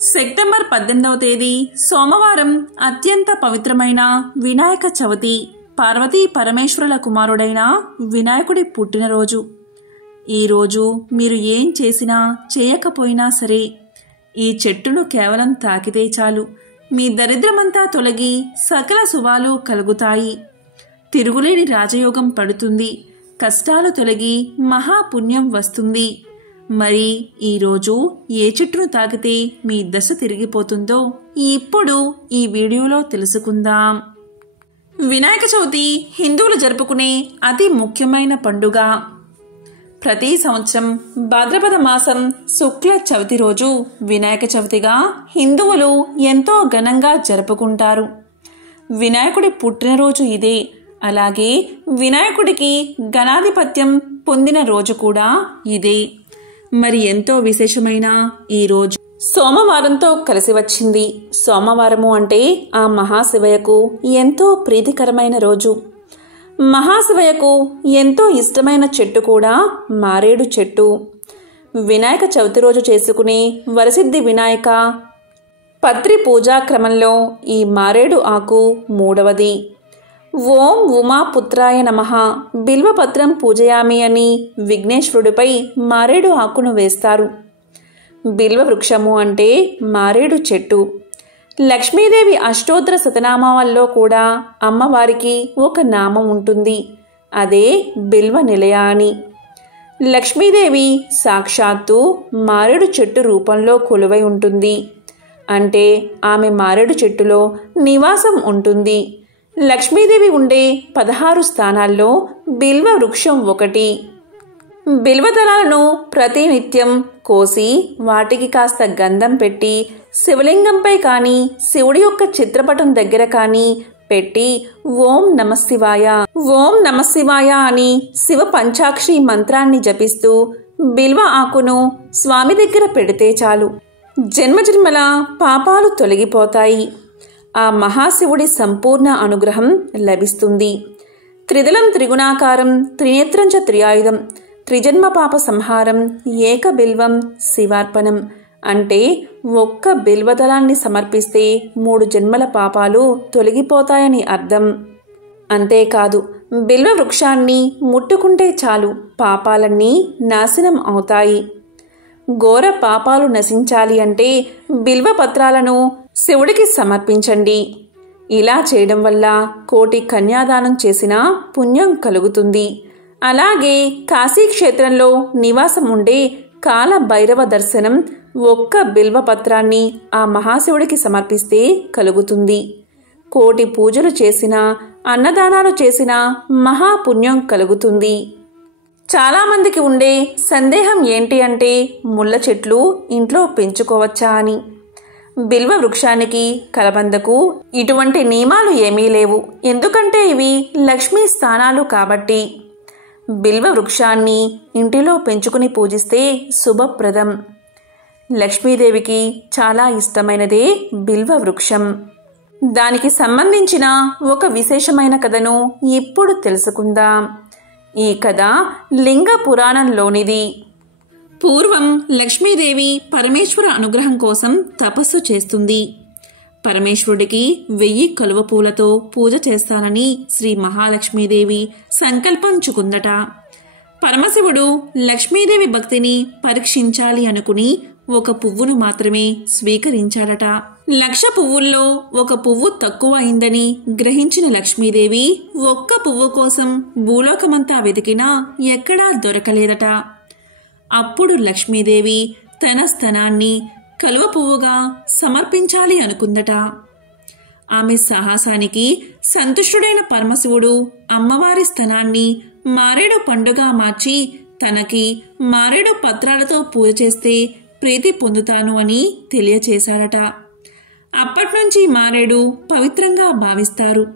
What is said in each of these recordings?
September 18వ తేదీ సోమవారం అత్యంత పవిత్రమైన వినాయక చవితి, పార్వతీ పరమేశ్వరుల కుమారుడైన వినాయకుడి పుట్టినరోజు. ఈరోజు మీరు ఏం చేసినా చేయకపోయినా సరే ఈ చెట్టును కేవలం తాకితే చాలు మీ దరిద్రమంతా తొలగి సకల శుభాలు కలుగుతాయి. తిరుగులేని రాజయోగం పడుతుంది. కష్టాలు తొలగి మహాపుణ్యం వస్తుంది. మరి ఈరోజు ఏ చెట్టును తాకితే మీ దశ తిరిగిపోతుందో ఇప్పుడు ఈ వీడియోలో తెలుసుకుందాం. వినాయక చవితి హిందువులు జరుపుకునే అతి ముఖ్యమైన పండుగ. ప్రతి సంవత్సరం భాద్రపద మాసం శుక్ల చవితి రోజు వినాయక చవితిగా హిందువులు ఎంతో ఘనంగా జరుపుకుంటారు. వినాయకుడి పుట్టినరోజు ఇదే. అలాగే వినాయకుడికి గణాధిపత్యం పొందిన రోజు కూడా ఇదే. మరి ఎంతో విశేషమైన ఈ రోజు సోమవారంతో కలిసి వచ్చింది. సోమవారము అంటే ఆ మహాశివయ్యకు ఎంతో ప్రీతికరమైన రోజు. మహాశివయ్యకు ఎంతో ఇష్టమైన చెట్టు కూడా మారేడు చెట్టు. వినాయక చవితి రోజు చేసుకునే వరసిద్ధి వినాయక పత్రి పూజా క్రమంలో ఈ మారేడు ఆకు మూడవది. ఓం ఉమాపుత్రాయ నమః బిల్వపత్రం పూజయామి అని విఘ్నేశ్వరుడిపై మారేడు ఆకును వేస్తారు. బిల్వ వృక్షము అంటే మారేడు చెట్టు. లక్ష్మీదేవి అష్టోత్తర శతనామాల్లో కూడా అమ్మవారికి ఒక నామం ఉంటుంది. అదే బిల్వ నిలయ అని. లక్ష్మీదేవి సాక్షాత్తు మారేడు చెట్టు రూపంలో కొలువై ఉంటుంది. అంటే ఆమె మారేడు చెట్టులో నివాసం ఉంటుంది. లక్ష్మీదేవి ఉండే 16 స్థానాల్లో బిల్వ వృక్షం ఒకటి. బిల్వదళాలను ప్రతినిత్యం కోసి వాటికి కాస్త గంధం పెట్టి శివలింగంపై కానీ శివుడి యొక్క చిత్రపటం దగ్గర కానీ పెట్టి ఓం నమశివాయ ఓం నమశివాయ అని శివ పంచాక్షరి మంత్రాన్ని జపిస్తూ బిల్వ ఆకును స్వామి దగ్గర పెడితే చాలు జన్మజన్మల పాపాలు తొలగిపోతాయి. ఆ మహాశివుడి సంపూర్ణ అనుగ్రహం లభిస్తుంది. త్రిదళం త్రిగుణాకారం త్రినేత్రం చ త్రియాయుధం త్రిజన్మ పాప సంహారం ఏక బిల్వం శివార్పణం అంటే ఒక్క బిల్వదళాన్ని సమర్పిస్తే 3 జన్మల పాపాలు తొలగిపోతాయని అర్థం. అంతేకాదు బిల్వ వృక్షాన్ని ముట్టుకుంటే చాలు పాపాలన్నీ నాశనం అవుతాయి. ఘోర పాపాలు నశించాలి అంటే బిల్వ పత్రాలను శివుడికి సమర్పించండి. ఇలా చేయడం వల్ల కోటి కన్యాదానం చేసినా పుణ్యం కలుగుతుంది. అలాగే కాశీక్షేత్రంలో నివాసం ఉండే కాల భైరవ దర్శనం ఒక్క బిల్వ పత్రాన్ని ఆ మహాశివుడికి సమర్పిస్తే కలుగుతుంది. కోటి పూజలు చేసినా అన్నదానాలు చేసినా మహాపుణ్యం కలుగుతుంది. చాలామందికి ఉండే సందేహం ఏంటి అంటే ముళ్ళ చెట్లు ఇంట్లో పెంచుకోవచ్చా అని. బిల్వ వృక్షానికి కలబందకు ఇటువంటి నియమాలు ఏమీ లేవు. ఎందుకంటే ఇవి లక్ష్మీ స్థానాలు కాబట్టి. బిల్వ వృక్షాన్ని ఇంటిలో పెంచుకుని పూజిస్తే శుభప్రదం. లక్ష్మీదేవికి చాలా ఇష్టమైనదే బిల్వ వృక్షం. దానికి సంబంధించిన ఒక విశేషమైన కథను ఇప్పుడు తెలుసుకుందాం. ఈ కథ లింగ పురాణంలోనిది. పూర్వం లక్ష్మీదేవి పరమేశ్వర అనుగ్రహం కోసం తపస్సు చేస్తుంది. పరమేశ్వరుడికి 1000 కలువ పూలతో పూజ చేస్తానని శ్రీ మహాలక్ష్మీదేవి సంకల్పించుకుందట. పరమశివుడు లక్ష్మీదేవి భక్తిని పరీక్షించాలి అనుకుని ఒక పువ్వును మాత్రమే స్వీకరించాడట. 1,00,000 పువ్వుల్లో ఒక పువ్వు తక్కువ అయిందని గ్రహించిన లక్ష్మీదేవి ఒక్క పువ్వు కోసం భూలోకమంతా వెతికినా ఎక్కడా దొరకలేదట. అప్పుడు లక్ష్మీదేవి తన స్థనాన్ని కలువ పువ్వుగా సమర్పించాలి అనుకుందట. ఆమె సాహసానికి సంతుష్టుడైన పరమశివుడు అమ్మవారి స్థనాన్ని మారేడు పండుగా మార్చి తనకి మారేడు పత్రాలతో పూజ చేస్తే ప్రీతి పొందుతాను అని తెలియచేశాడట. అప్పట్నుంచి మారేడు పవిత్రంగా భావిస్తారు.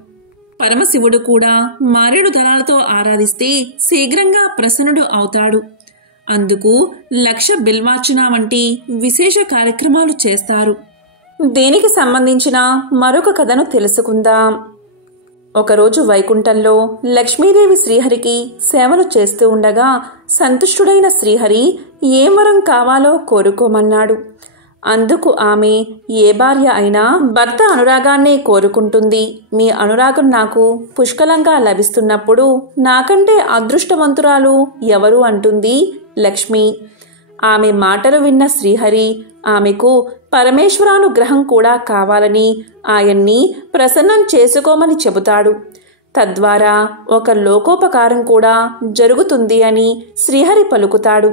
పరమశివుడు కూడా మారేడు దళాలతో ఆరాధిస్తే శీఘ్రంగా ప్రసన్నుడు అవుతాడు. అందుకు 1,00,000 బిల్వార్చన వంటి విశేష కార్యక్రమాలు చేస్తారు. దీనికి సంబంధించిన మరొక కథను తెలుసుకుందాం. ఒకరోజు వైకుంఠంలో లక్ష్మీదేవి శ్రీహరికి సేవలు చేస్తూ ఉండగా సంతుష్టుడైన శ్రీహరి ఏం వరం కావాలో కోరుకోమన్నాడు. అందుకు ఆమె, ఏ భార్య అయినా భర్త అనురాగాన్నే కోరుకుంటుంది. మీ అనురాగం నాకు పుష్కలంగా లభిస్తున్నప్పుడు నాకంటే అదృష్టవంతురాలు ఎవరు అంటుంది లక్ష్మి. ఆమె మాటలు విన్న శ్రీహరి ఆమెకు పరమేశ్వరానుగ్రహం కూడా కావాలని ఆయన్ని ప్రసన్నం చేసుకోమని చెబుతాడు. తద్వారా ఒక లోకోపకారం కూడా జరుగుతుంది అని శ్రీహరి పలుకుతాడు.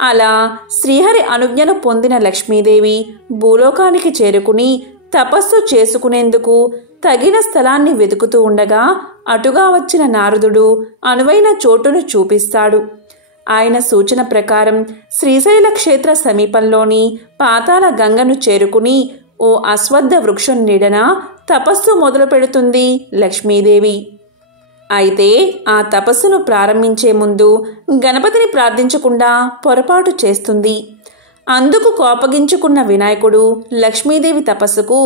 అలా శ్రీహరి అనుజ్ఞను పొందిన లక్ష్మీదేవి భూలోకానికి చేరుకుని తపస్సు చేసుకునేందుకు తగిన స్థలాన్ని వెతుకుతూ ఉండగా అటుగా వచ్చిన నారదుడు అనువైన చోటును చూపిస్తాడు. ఆయన సూచన ప్రకారం శ్రీశైల క్షేత్ర సమీపంలోని పాతాళ గంగను చేరుకుని ఓ అశ్వత్థ వృక్షం నీడన తపస్సు మొదలు పెడుతుంది లక్ష్మీదేవి. అయితే ఆ తపస్సును ప్రారంభించే ముందు గణపతిని ప్రార్థించకుండా పొరపాటు చేస్తుంది. అందుకు కోపగించుకున్న వినాయకుడు లక్ష్మీదేవి తపస్సుకు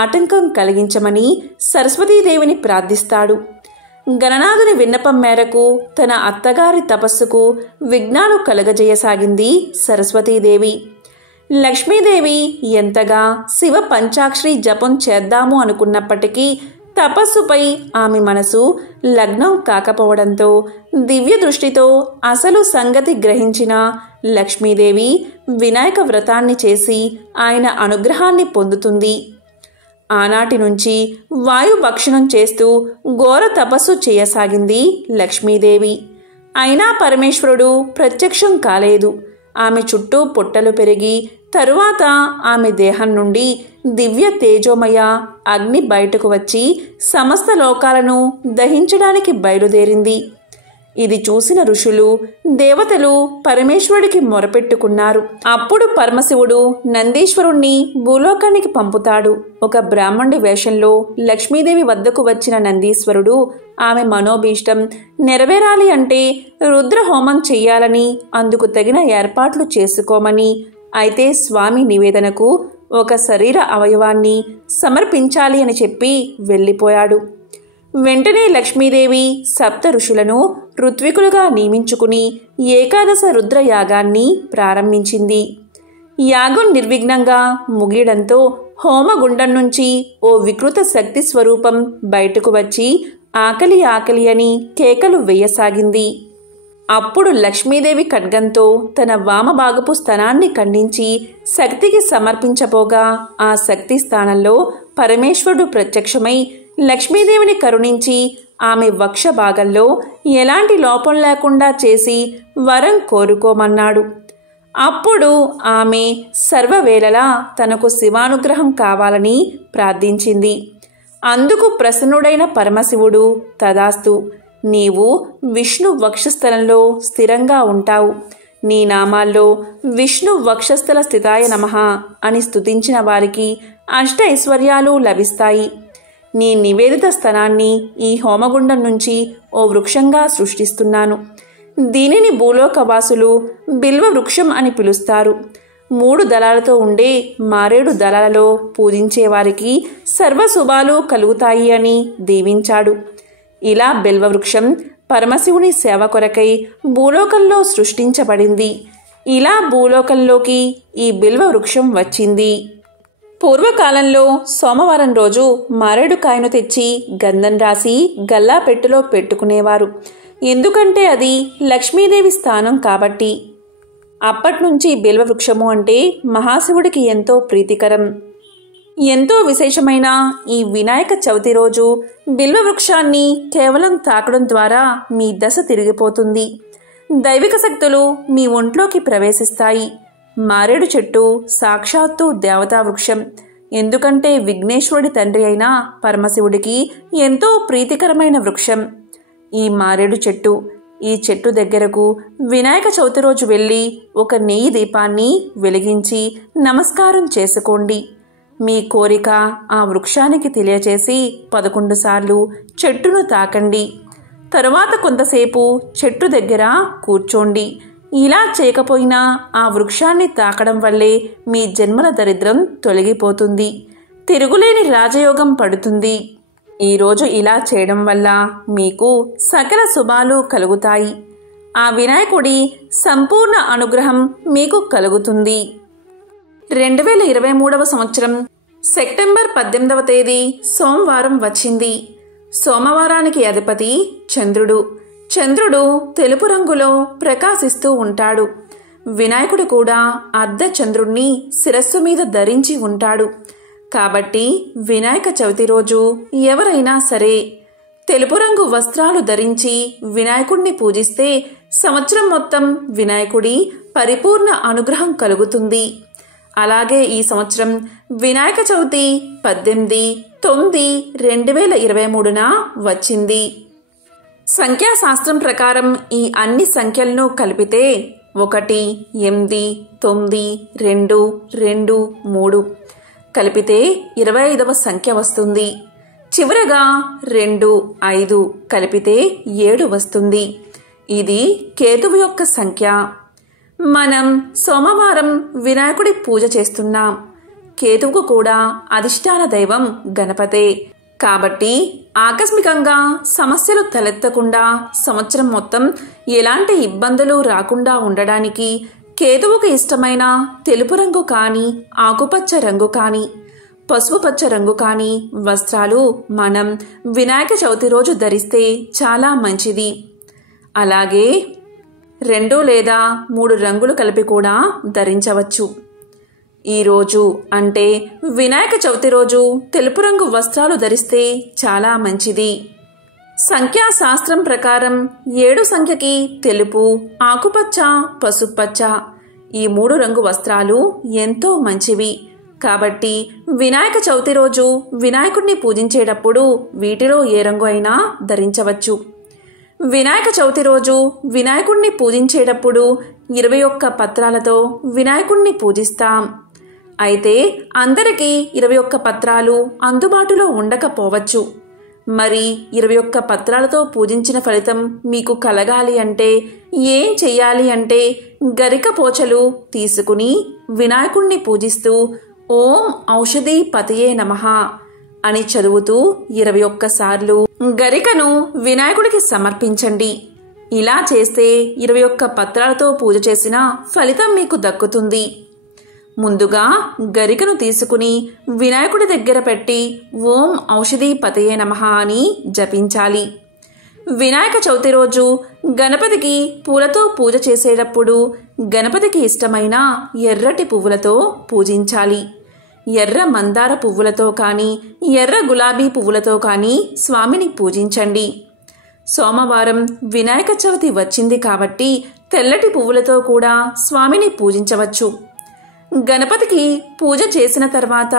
ఆటంకం కలిగించమని సరస్వతీదేవిని ప్రార్థిస్తాడు. గణనాథుని విన్నపం మేరకు తన అత్తగారి తపస్సుకు విఘ్నాలు కలగజేయసాగింది సరస్వతీదేవి. లక్ష్మీదేవి ఎంతగా శివ పంచాక్షరి జపం చేద్దాము అనుకున్నప్పటికీ తపస్సుపై ఆమె మనసు లగ్నం కాకపోవడంతో దివ్య దృష్టితో అసలు సంగతి గ్రహించిన లక్ష్మీదేవి వినాయక వ్రతాన్ని చేసి ఆయన అనుగ్రహాన్ని పొందుతుంది. ఆనాటి నుంచి వాయుభక్షణం చేస్తూ ఘోర తపస్సు చేయసాగింది లక్ష్మీదేవి. అయినా పరమేశ్వరుడు ప్రత్యక్షం కాలేదు. ఆమె చుట్టూ పొట్టలు పెరిగి తరువాత ఆమె దేహం నుండి దివ్య తేజోమయ అగ్ని బయటకు వచ్చి సమస్త లోకాలను దహించడానికి బయలుదేరింది. ఇది చూసిన ఋషులు దేవతలు పరమేశ్వరుడికి మొరపెట్టుకున్నారు. అప్పుడు పరమశివుడు నందీశ్వరుణ్ణి భూలోకానికి పంపుతాడు. ఒక బ్రాహ్మణుడి వేషంలో లక్ష్మీదేవి వద్దకు వచ్చిన నందీశ్వరుడు ఆమె మనోభీష్టం నెరవేరాలి అంటే రుద్ర హోమం చెయ్యాలని, అందుకు తగిన ఏర్పాట్లు చేసుకోమని, అయితే స్వామి నివేదనకు ఒక శరీర అవయవాన్ని సమర్పించాలి అని చెప్పి వెళ్ళిపోయాడు. వెంటనే లక్ష్మీదేవి సప్త ఋషులను ఋత్వికులుగా నియమించుకుని ఏకాదశ రుద్ర యాగాన్ని ప్రారంభించింది. యాగం నిర్విఘ్నంగా ముగియడంతో హోమగుండం నుంచి ఓ వికృత శక్తి స్వరూపం బయటకు వచ్చి ఆకలి ఆకలి అని కేకలు వేయసాగింది. అప్పుడు లక్ష్మీదేవి ఖడ్గంతో తన వామభాగపు స్తనాన్ని ఖండించి శక్తికి సమర్పించబోగా ఆ శక్తి స్థానంలో పరమేశ్వరుడు ప్రత్యక్షమై లక్ష్మీదేవిని కరుణించి ఆమె వక్ష భాగంలో ఎలాంటి లోపం లేకుండా చేసి వరం కోరుకోమన్నాడు. అప్పుడు ఆమె సర్వవేళలా తనకు శివానుగ్రహం కావాలని ప్రార్థించింది. అందుకు ప్రసన్నుడైన పరమశివుడు, తదాస్తు, నీవు విష్ణు వక్షస్థలంలో స్థిరంగా ఉంటావు. నీ నామాల్లో విష్ణు వక్షస్థల స్థితాయ నమః అని స్తుతించిన వారికి అష్ట ఐశ్వర్యాలు లభిస్తాయి. నీ నివేదిత స్థానాన్ని ఈ హోమగుండం నుంచి ఓ వృక్షంగా సృష్టిస్తున్నాను. దీనిని భూలోకవాసులు బిల్వ వృక్షం అని పిలుస్తారు. 3 దళాలతో ఉండే మారేడు దళాలలో పూజించేవారికి సర్వశుభాలు కలుగుతాయి అని దీవించాడు. ఇలా బిల్వవృక్షం పరమశివుని సేవ కొరకై భూలోకంలో సృష్టించబడింది. ఇలా భూలోకంలోకి ఈ బిల్వ వృక్షం వచ్చింది. పూర్వకాలంలో సోమవారం రోజు మారేడు కాయను తెచ్చి గంధం రాసి గల్లా పెట్టెలో పెట్టుకునేవారు. ఎందుకంటే అది లక్ష్మీదేవి స్థానం కాబట్టి. అప్పట్నుంచి బిల్వవృక్షము అంటే మహాశివుడికి ఎంతో ప్రీతికరం. ఎంతో విశేషమైన ఈ వినాయక చవితి రోజు బిల్వవృక్షాన్ని కేవలం తాకడం ద్వారా మీ దశ తిరిగిపోతుంది. దైవిక శక్తులు మీ ఒంట్లోకి ప్రవేశిస్తాయి. మారేడు చెట్టు సాక్షాత్తు దేవతా వృక్షం. ఎందుకంటే విఘ్నేశ్వరుడి తండ్రి అయిన పరమశివుడికి ఎంతో ప్రీతికరమైన వృక్షం ఈ మారేడు చెట్టు. ఈ చెట్టు దగ్గరకు వినాయక చవితి రోజు వెళ్ళి ఒక నెయ్యి దీపాన్ని వెలిగించి నమస్కారం చేసుకోండి. మీ కోరిక ఆ వృక్షానికి తెలియచేసి 11 సార్లు చెట్టును తాకండి. తరువాత కొంతసేపు చెట్టు దగ్గర కూర్చోండి. ఇలా చేయకపోయినా ఆ వృక్షాన్ని తాకడం వల్లే మీ జన్మల దరిద్రం తొలగిపోతుంది. తిరుగులేని రాజయోగం పడుతుంది. ఈరోజు ఇలా చేయడం వల్ల మీకు సకల శుభాలు కలుగుతాయి. ఆ వినాయకుడి సంపూర్ణ అనుగ్రహం మీకు కలుగుతుంది. 2023వ సంవత్సరం సెప్టెంబర్ 18వ తేదీ సోమవారం వచ్చింది. సోమవారానికి అధిపతి చంద్రుడు. చంద్రుడు తెలుపు రంగులో ప్రకాశిస్తూ ఉంటాడు. వినాయకుడు కూడా అర్ధ చంద్రుణ్ణి శిరస్సు మీద ధరించి ఉంటాడు. కాబట్టి వినాయక చవితి రోజు ఎవరైనా సరే తెలుపు రంగు వస్త్రాలు ధరించి వినాయకుడిని పూజిస్తే సంవత్సరం మొత్తం వినాయకుడి పరిపూర్ణ అనుగ్రహం కలుగుతుంది. అలాగే ఈ సంవత్సరం వినాయక చవితి 18/9/2023న వచ్చింది. సంఖ్యాశాస్త్రం ప్రకారం ఈ అన్ని సంఖ్యలను కలిపితే 1, 8, 9, 2, 2, 3 కలిపితే 25వ సంఖ్య వస్తుంది. చివరగా 2, 5 కలిపితే 7 వస్తుంది. ఇది కేతువు యొక్క సంఖ్య. మనం సోమవారం వినాయకుడి పూజ చేస్తున్నాం. కేతువుకు కూడా అధిష్టాన దైవం గణపతే. కాబట్టి ఆకస్మికంగా సమస్యలు తలెత్తకుండా సంవత్సరం మొత్తం ఎలాంటి ఇబ్బందులు రాకుండా ఉండడానికి కేతువుకు ఇష్టమైన తెలుపు రంగు కానీ, ఆకుపచ్చ రంగు కానీ, పసుపు పచ్చ రంగు కానీ వస్త్రాలు మనం వినాయక చవితి రోజు ధరిస్తే చాలా మంచిది. అలాగే 2 లేదా 3 రంగులు కలిపి కూడా ధరించవచ్చు. ఈరోజు అంటే వినాయక చవితి రోజు తెలుపు రంగు వస్త్రాలు ధరిస్తే చాలా మంచిది. సంఖ్యాశాస్త్రం ప్రకారం 7 సంఖ్యకి తెలుపు, ఆకుపచ్చ, పసుపచ్చ ఈ 3 రంగు వస్త్రాలు ఎంతో మంచివి. కాబట్టి వినాయక చవితి రోజు వినాయకుడిని పూజించేటప్పుడు వీటిలో ఏ రంగు అయినా ధరించవచ్చు. వినాయక చవితి రోజు వినాయకుడిని పూజించేటప్పుడు 21 పత్రాలతో వినాయకుడిని పూజిస్తాం. అయితే అందరికీ 21 పత్రాలు అందుబాటులో ఉండకపోవచ్చు. మరి 21 పత్రాలతో పూజించిన ఫలితం మీకు కలగాలి అంటే ఏం చెయ్యాలి అంటే గరిక పోచలు తీసుకుని వినాయకుణ్ణి పూజిస్తూ ఓం ఔషధీ పతయే నమః అని చదువుతూ 21 సార్లు గరికను వినాయకుడికి సమర్పించండి. ఇలా చేస్తే 21 పత్రాలతో పూజ చేసిన ఫలితం మీకు దక్కుతుంది. ముందుగా గరికను తీసుకుని వినాయకుడి దగ్గర పెట్టి ఓం ఔషధీ పతయే నమః అని జపించాలి. వినాయక చవితి రోజు గణపతికి పూలతో పూజ చేసేటప్పుడు గణపతికి ఇష్టమైన ఎర్రటి పువ్వులతో పూజించాలి. ఎర్ర మందార పువ్వులతో కానీ, ఎర్ర గులాబీ పువ్వులతో కానీ స్వామిని పూజించండి. సోమవారం వినాయక చవితి వచ్చింది కాబట్టి తెల్లటి పువ్వులతో కూడా స్వామిని పూజించవచ్చు. గణపతికి పూజ చేసిన తర్వాత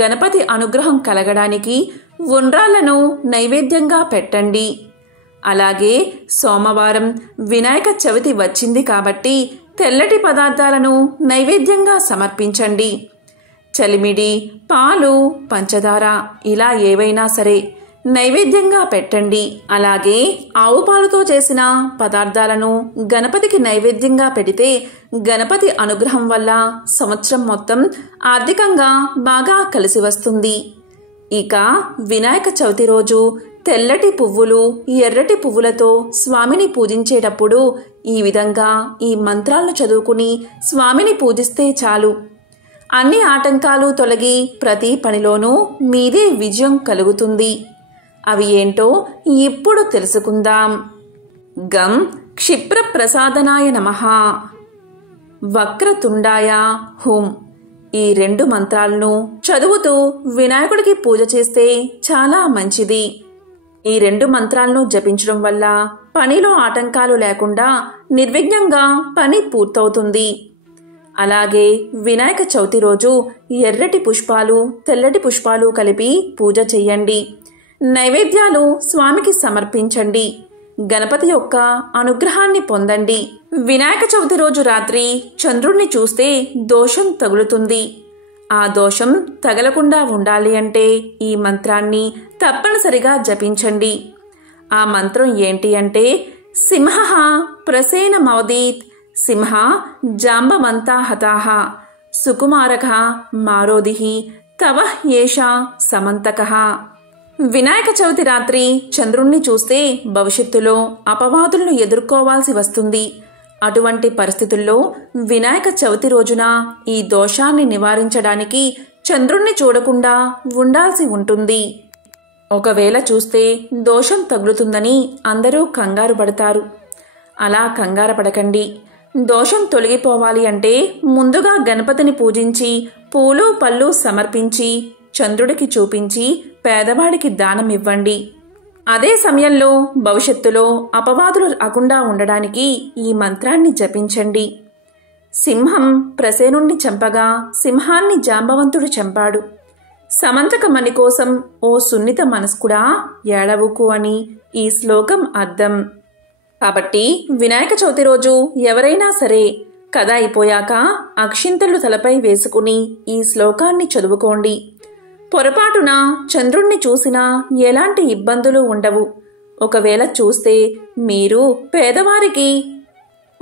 గణపతి అనుగ్రహం కలగడానికి ఉండ్రాళ్లను నైవేద్యంగా పెట్టండి. అలాగే సోమవారం వినాయక చవితి వచ్చింది కాబట్టి తెల్లటి పదార్థాలను నైవేద్యంగా సమర్పించండి. చలిమిడి, పాలు, పంచదార ఇలా ఏవైనా సరే నైవేద్యంగా పెట్టండి. అలాగే ఆవు పాలతో చేసిన పదార్థాలను గణపతికి నైవేద్యంగా పెడితే గణపతి అనుగ్రహం వల్ల సంవత్సరం మొత్తం ఆర్థికంగా బాగా కలిసి వస్తుంది. ఇక వినాయక చవితి రోజు తెల్లటి పువ్వులు, ఎర్రటి పువ్వులతో స్వామిని పూజించేటప్పుడు ఈ విధంగా ఈ మంత్రాలను చదువుకుని స్వామిని పూజిస్తే చాలు. అన్ని ఆటంకాలు తొలగి ప్రతి పనిలోనూ మీదే విజయం కలుగుతుంది. అవి ఏంటో ఇప్పుడు తెలుసుకుందాం. గం క్షిప్ర ప్రసాదనాయ నమః, వక్రతుండాయ హుం ఈ 2 మంత్రాలను చదువుతూ వినాయకుడికి పూజ చేస్తే చాలా మంచిది. ఈ 2 మంత్రాలను జపించడం వల్ల పనిలో ఆటంకాలు లేకుండా నిర్విఘ్నంగా పని పూర్తవుతుంది. అలాగే వినాయక చవితి రోజు ఎర్రటి పుష్పాలు, తెల్లటి పుష్పాలు కలిపి పూజ చెయ్యండి. నైవేద్యాలు స్వామికి సమర్పించండి. గణపతి యొక్క అనుగ్రహాన్ని పొందండి. వినాయక చవితి రోజు రాత్రి చంద్రుణ్ణి చూస్తే దోషం తగులుతుంది. ఆ దోషం తగలకుండా ఉండాలి అంటే ఈ మంత్రాన్ని తప్పనిసరిగా జపించండి. ఆ మంత్రం ఏంటి అంటే సింహః ప్రసేనమవదీత్, సింహ జాంబవంతా హతాః, సుకుమారః మారోదిః తవ ఏషా సమంతకః. వినాయక చవితి రాత్రి చంద్రుణ్ణి చూస్తే భవిష్యత్తులో అపవాదులను ఎదుర్కోవాల్సి వస్తుంది. అటువంటి పరిస్థితుల్లో వినాయక చవితి రోజున ఈ దోషాన్ని నివారించడానికి చంద్రుణ్ణి చూడకుండా ఉండాల్సి ఉంటుంది. ఒకవేళ చూస్తే దోషం తగులుతుందని అందరూ కంగారు పడతారు. అలా కంగారు పడకండి. దోషం తొలగిపోవాలి అంటే ముందుగా గణపతిని పూజించి పూలు పళ్ళు సమర్పించి చంద్రుడికి చూపించి పేదవాడికి దానం ఇవ్వండి. అదే సమయంలో భవిష్యత్తులో అపవాదులు రాకుండా ఉండడానికి ఈ మంత్రాన్ని జపించండి. సింహం ప్రసేనుణ్ణి చంపగా సింహాన్ని జాంబవంతుడు చంపాడు. సమంతకమణి కోసం ఓ సున్నిత మనస్కుడా ఏడవుకు అని ఈ శ్లోకం అర్థం. కాబట్టి వినాయక చవితి రోజు ఎవరైనా సరే కథ అయిపోయాక అక్షింతలు తలపై వేసుకుని ఈ శ్లోకాన్ని చదువుకోండి. పొరపాటున చంద్రుణ్ణి చూసినా ఎలాంటి ఇబ్బందులు ఉండవు. ఒకవేళ చూస్తే మీరు పేదవారికి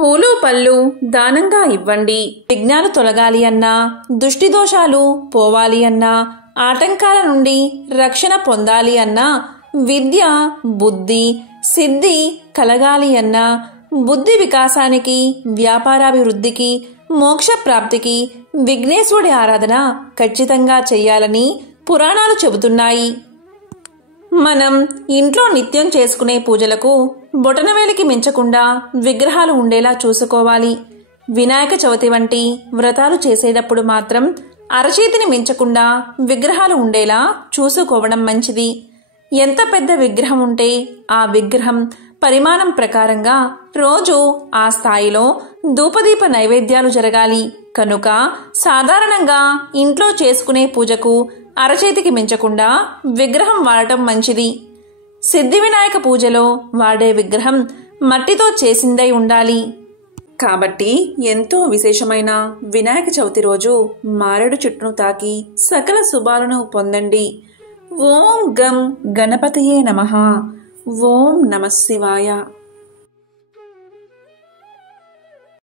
పూలు పళ్ళు దానంగా ఇవ్వండి. విఘ్నాలు తొలగాలి అన్నా, దుష్టి దోషాలు పోవాలి అన్నా, ఆటంకాల నుండి రక్షణ పొందాలి అన్నా, విద్య బుద్ధి సిద్ధి కలగాలి అన్నా, బుద్ధి వికాసానికి వ్యాపారాభివృద్ధికి మోక్ష ప్రాప్తికి విఘ్నేశ్వరుడి ఆరాధన ఖచ్చితంగా చెయ్యాలని పురాణాలు చెబుతున్నాయి. మనం ఇంట్లో నిత్యం చేసుకునే పూజలకు బొటనవేలికి మించకుండా విగ్రహాలు ఉండేలా చూసుకోవాలి. వినాయక చవితి వంటి వ్రతాలు చేసేటప్పుడు మాత్రం అరచేతిని మించకుండా విగ్రహాలు ఉండేలా చూసుకోవడం మంచిది. ఎంత పెద్ద విగ్రహం ఉంటే ఆ విగ్రహం పరిమాణం ప్రకారంగా రోజు ఆ స్థాయిలో ధూపదీప నైవేద్యాలు జరగాలి. కనుక సాధారణంగా ఇంట్లో చేసుకునే పూజకు అరచేతికి మించకుండా విగ్రహం వాడటం మంచిది. సిద్ధి వినాయక పూజలో వాడే విగ్రహం మట్టితో చేసిందై ఉండాలి. కాబట్టి ఎంతో విశేషమైన వినాయక చవితి రోజు మారేడు చెట్టును తాకి సకల శుభాలను పొందండి. ఓం గం గణపతయే నమః. ఓం నమః శివాయ.